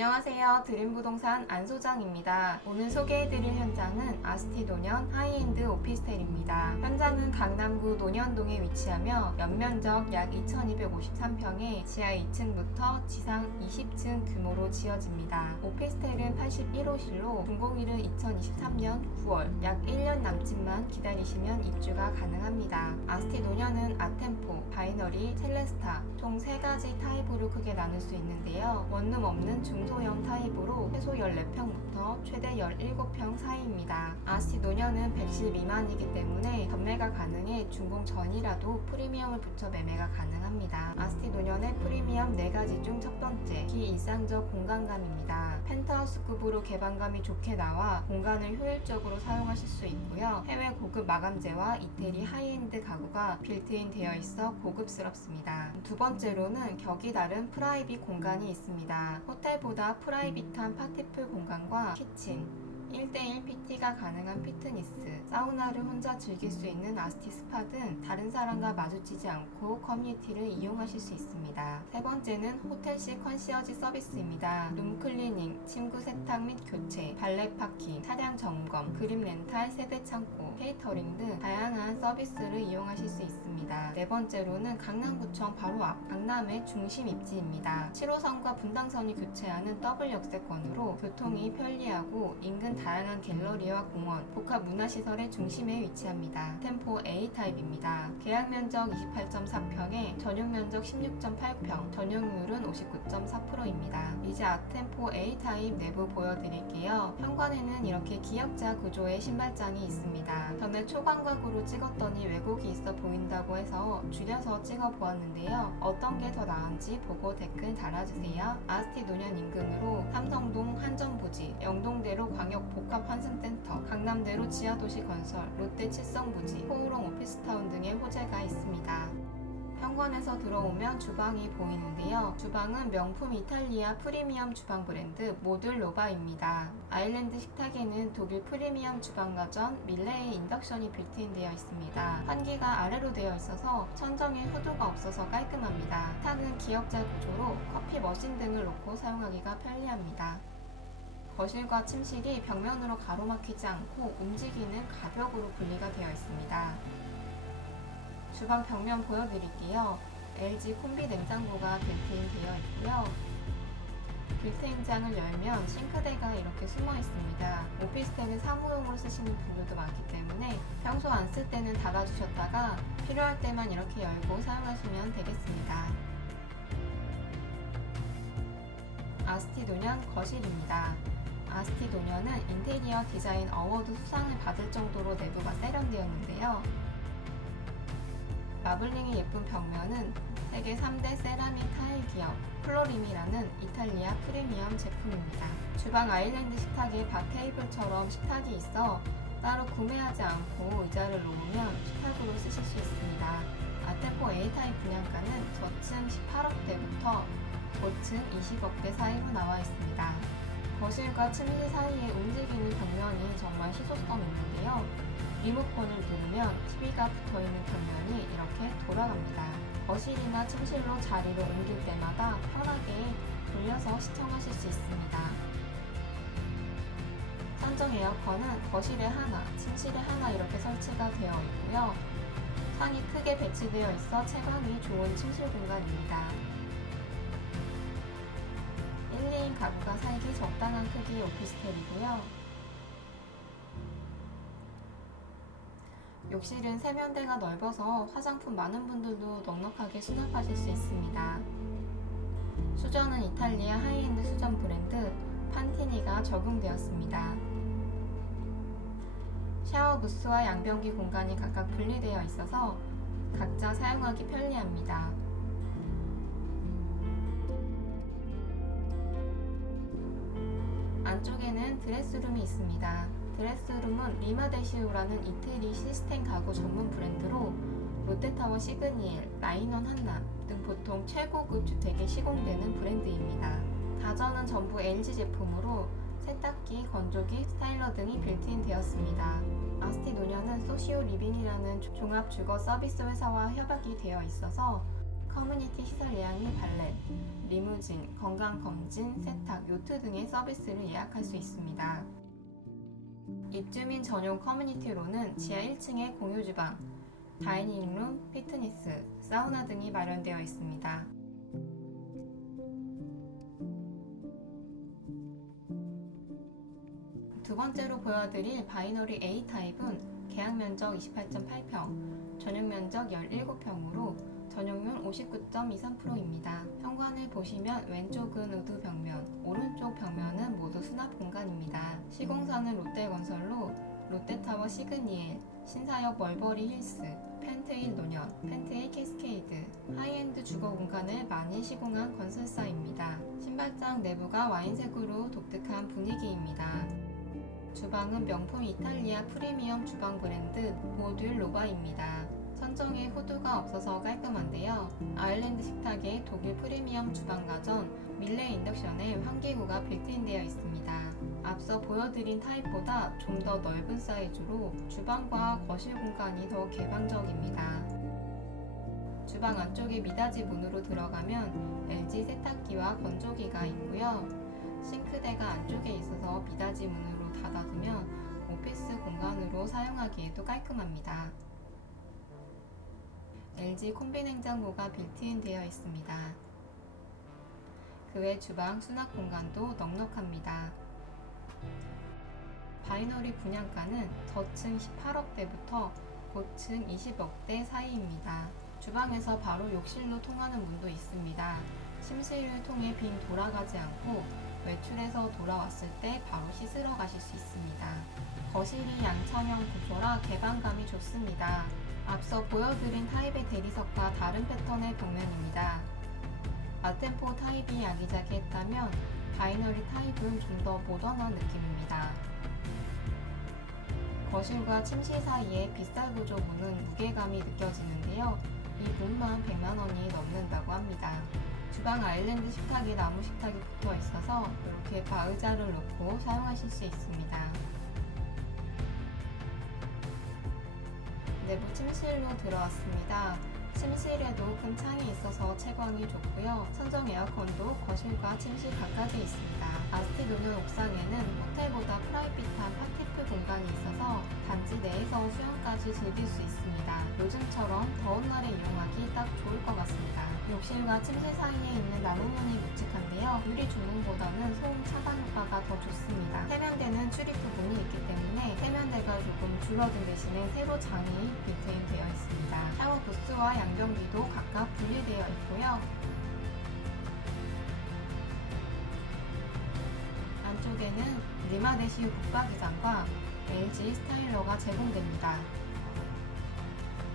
안녕하세요. 드림부동산 안소장입니다. 오늘 소개해드릴 현장은 아스티 노년 하이엔드 오피스텔입니다. 현장은 강남구 논현동에 위치하며 연면적 약 2253평에 지하 2층부터 지상 20층 규모로 지어집니다. 오피스텔은 81호실로 준공일은 2023년 9월 약 1년 남짓만 기다리시면 입주가 가능합니다. 아스티 노년은 아템포, 바이너리, 셀레스타 총 3가지 타입으로 크게 나눌 수 있는데요. 원룸 없는 중 소형 타입으로 최소 14평부터 최대 17평 사이입니다. 아스티 노년은 100실 미만이기 때문에 전매가 가능해 준공 전이라도 프리미엄을 붙여 매매가 가능합니다. 아스티 노년의 프리미엄 4가지 중 첫 번째, 기일상적 공간감입니다. 펜트하우스급으로 개방감이 좋게 나와 공간을 효율적으로 사용하실 수 있고요. 해외 고급 마감재와 이태리 하이엔드 가구가 빌트인 되어 있어 고급스럽습니다. 두 번째로는 격이 다른 프라이빗 공간이 있습니다. 호텔보다 프라이빗한 파티풀 공간과 키친, 1대1 PT가 가능한 피트니스, 사우나를 혼자 즐길 수 있는 아스티 스파 등 다른 사람과 마주치지 않고 커뮤니티를 이용하실 수 있습니다. 세 번째는 호텔식 컨시어지 서비스입니다. 룸 클리닝, 침구 세탁 및 교체, 발레 파킹, 차량 점검, 그림 렌탈, 세대 창고, 케이터링 등 다양한 서비스를 이용하실 수 있습니다. 네 번째로는 강남구청 바로 앞 강남의 중심 입지입니다. 7호선과 분당선이 교체하는 더블 역세권으로 교통이 편리하고 인근 다양한 갤러리와 공원, 복합 문화시설의 중심에 위치합니다. 템포 A 타입입니다. 계약 면적 28.4평에 전용 면적 16.8평, 전용률은 59.4%입니다. 이제 아템포 A 타입 내부 보여드릴게요. 현관에는 이렇게 기역자 구조의 신발장이 있습니다. 전에 초광각으로 찍었더니 왜곡이 있어 보인다고 해서 줄여서 찍어 보았는데요. 어떤 게 더 나은지 보고 댓글 달아주세요. 아스티 노년 인근으로 삼성동 한전부지, 영동대로 광역 복합환승센터, 강남대로 지하도시 건설, 롯데 칠성부지, 호우롱 오피스타운 등의 호재가 있습니다. 현관에서 들어오면 주방이 보이는데요. 주방은 명품 이탈리아 프리미엄 주방 브랜드 모듈 로바입니다. 아일랜드 식탁에는 독일 프리미엄 주방 가전 밀레의 인덕션이 빌트인 되어 있습니다. 환기가 아래로 되어 있어서 천정에 후드가 없어서 깔끔합니다. 식탁은 기역자 구조로 커피 머신 등을 놓고 사용하기가 편리합니다. 거실과 침실이 벽면으로 가로막히지 않고 움직이는 가벽으로 분리가 되어 있습니다. 주방 벽면 보여드릴게요. LG 콤비 냉장고가 빌트인 되어 있고요. 빌트인장을 열면 싱크대가 이렇게 숨어 있습니다. 오피스텔을 사무용으로 쓰시는 분들도 많기 때문에 평소 안 쓸 때는 닫아주셨다가 필요할 때만 이렇게 열고 사용하시면 되겠습니다. 아스티 노년 거실입니다. 아스티 노년은 인테리어 디자인 어워드 수상을 받을 정도로 내부가 세련되었는데요. 마블링이 예쁜 벽면은 세계 3대 세라믹 타일 기업 플로림이라는 이탈리아 프리미엄 제품입니다. 주방 아일랜드 식탁에 박 테이블처럼 식탁이 있어 따로 구매하지 않고 의자를 놓으면 식탁으로 쓰실 수 있습니다. 아테포 A타입 분양가는 저층 18억대부터 고층 20억대 사이로 나와 있습니다. 거실과 침실 사이에 움직이는 벽면이 정말 희소성 있는데요. 리모컨을 누르면 TV가 붙어 있는 벽면이 이렇게 돌아갑니다. 거실이나 침실로 자리를 옮길 때마다 편하게 돌려서 시청하실 수 있습니다. 산정 에어컨은 거실에 하나, 침실에 하나 이렇게 설치가 되어 있고요. 창이 크게 배치되어 있어 채광이 좋은 침실 공간입니다. 1, 2인 가구가 살기 적당한 크기의 오피스텔이고요. 욕실은 세면대가 넓어서 화장품 많은 분들도 넉넉하게 수납하실 수 있습니다. 수전은 이탈리아 하이엔드 수전 브랜드 판티니가 적용되었습니다. 샤워 부스와 양변기 공간이 각각 분리되어 있어서 각자 사용하기 편리합니다. 안쪽에는 드레스룸이 있습니다. 드레스룸은 리마데시오라는 이태리 시스템 가구 전문 브랜드로 롯데타워 시그니엘, 라인원 한남 등 보통 최고급 주택에 시공되는 브랜드입니다. 가전은 전부 LG 제품으로 세탁기, 건조기, 스타일러 등이 빌트인 되었습니다. 아스티 노년은 소시오 리빙이라는 종합 주거 서비스 회사와 협약이 되어 있어서 커뮤니티 시설 예약및 발렛, 리무진, 건강검진, 세탁, 요트 등의 서비스를 예약할 수 있습니다. 입주민 전용 커뮤니티로는 지하 1층에 공유 주방, 다이닝룸, 피트니스, 사우나 등이 마련되어 있습니다. 두 번째로 보여드릴 바이너리 A 타입은 계약 면적 28.8평, 전용 면적 17평으로 전용률 59.23%입니다. 현관을 보시면 왼쪽은 우드 벽면, 오른쪽 벽면은 모두 수납 공간입니다. 시공사는 롯데건설로 롯데타워 시그니엘, 신사역 멀버리 힐스, 펜트일 노년, 펜트일 캐스케이드, 하이엔드 주거 공간을 많이 시공한 건설사입니다. 신발장 내부가 와인색으로 독특한 분위기입니다. 주방은 명품 이탈리아 프리미엄 주방 브랜드 모듈 로바입니다. 천정에 후드가 없어서 깔끔한데요. 아일랜드 식탁에 독일 프리미엄 주방 가전 밀레 인덕션에 환기구가 빌트인되어 있습니다. 앞서 보여드린 타입보다 좀 더 넓은 사이즈로 주방과 거실 공간이 더 개방적입니다. 주방 안쪽에 미닫이 문으로 들어가면 LG 세탁기와 건조기가 있고요. 싱크대가 안쪽에 있어서 미닫이 문으로 닫아두면 오피스 공간으로 사용하기에도 깔끔합니다. LG 콤비 냉장고가 빌트인 되어 있습니다. 그 외 주방 수납 공간도 넉넉합니다. 바이너리 분양가는 저층 18억대부터 고층 20억대 사이입니다. 주방에서 바로 욕실로 통하는 문도 있습니다. 침실을 통해 빈 돌아가지 않고 외출해서 돌아왔을 때 바로 씻으러 가실 수 있습니다. 거실이 양창형 구조라 개방감이 좋습니다. 앞서 보여드린 타입의 대리석과 다른 패턴의 벽면입니다. 아템포 타입이 아기자기했다면 바이너리 타입은 좀 더 모던한 느낌입니다. 거실과 침실 사이에 빗살 구조 문은 무게감이 느껴지는데요. 이 문만 100만 원이 넘는다고 합니다. 주방 아일랜드 식탁에 나무 식탁이 붙어 있어서 이렇게 바의자를 놓고 사용하실 수 있습니다. 내부 침실로 들어왔습니다. 침실에도 큰 창이 있어서 채광이 좋고요. 선정 에어컨도 거실과 침실 각각에 있습니다. 아스티 노는 옥상에는 호텔보다 프라이빗한 파티프 공간이 있어서 단지 내에서 수영까지 즐길 수 있습니다. 요즘처럼 더운 날에 이용 욕실과 침실 사이에 있는 나무문이 묵직한데요. 유리 주문보다는 소음 차단 효과가 더 좋습니다. 세면대는 출입 부분이 있기 때문에 세면대가 조금 줄어든 대신에 세로 장이 빌트인 되어 있습니다. 샤워 부스와 양변기도 각각 분리되어 있고요. 안쪽에는 리마데시우 붙박이장과 LG 스타일러가 제공됩니다.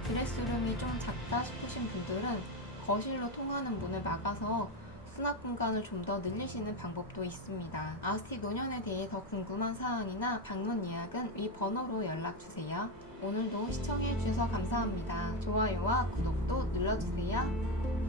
드레스룸이 좀 작다 싶으신 분들은 거실로 통하는 문을 막아서 수납 공간을 좀 더 늘리시는 방법도 있습니다. 아스티 노년에 대해 더 궁금한 사항이나 방문 예약은 위 번호로 연락 주세요. 오늘도 시청해 주셔서 감사합니다. 좋아요와 구독도 눌러주세요.